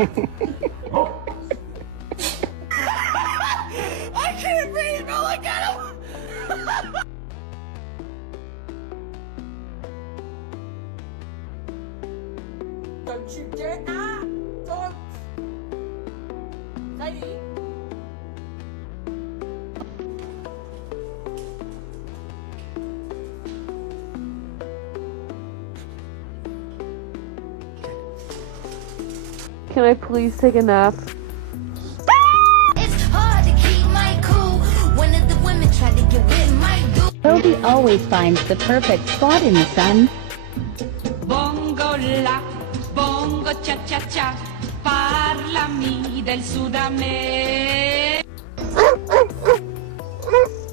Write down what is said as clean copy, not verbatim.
I can't breathe, but look at him! Don't you dare! Ah! Don't! Sadie! Can I please take a nap? It's hard to keep my cool. One of the women tried to get with my dude. Toby always finds the perfect spot in the sun. Bongo la, bongo cha cha cha, parlami del Sud America.